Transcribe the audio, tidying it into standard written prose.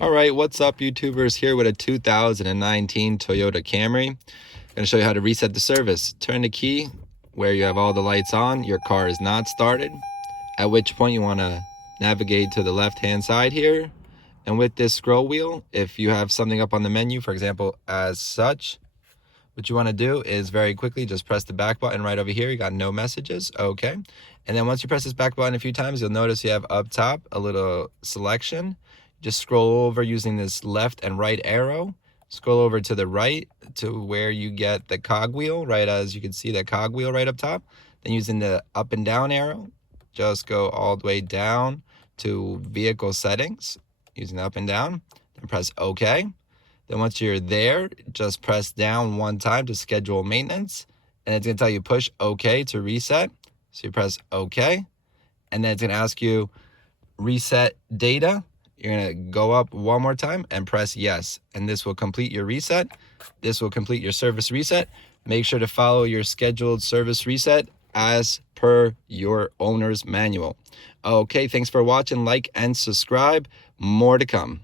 All right, what's up, YouTubers? Here with a 2019 Toyota Camry. I'm going to show you how to reset the service. Turn the key where you have all the lights on. Your car is not started, at which point you want to navigate to the left-hand side here. And with this scroll wheel, if you have something up on the menu, for example, as such, what you want to do is very quickly just press the back button right over here. You got no messages. Okay. And then once you press this back button a few times, you'll notice you have up top a little selection. Just scroll over using this left and right arrow. Scroll over to the right to where you get the cogwheel, right as you can see that cogwheel right up top. Then using the up and down arrow, just go all the way down to vehicle settings using the up and down. Then press OK. Then once you're there, just press down one time to schedule maintenance. And it's going to tell you push OK to reset. So you press OK. And then it's going to ask you reset data. You're going to go up one more time and press yes. And this will complete your reset. This will complete your service reset. Make sure to follow your scheduled service reset as per your owner's manual. Okay, thanks for watching. Like and subscribe. More to come.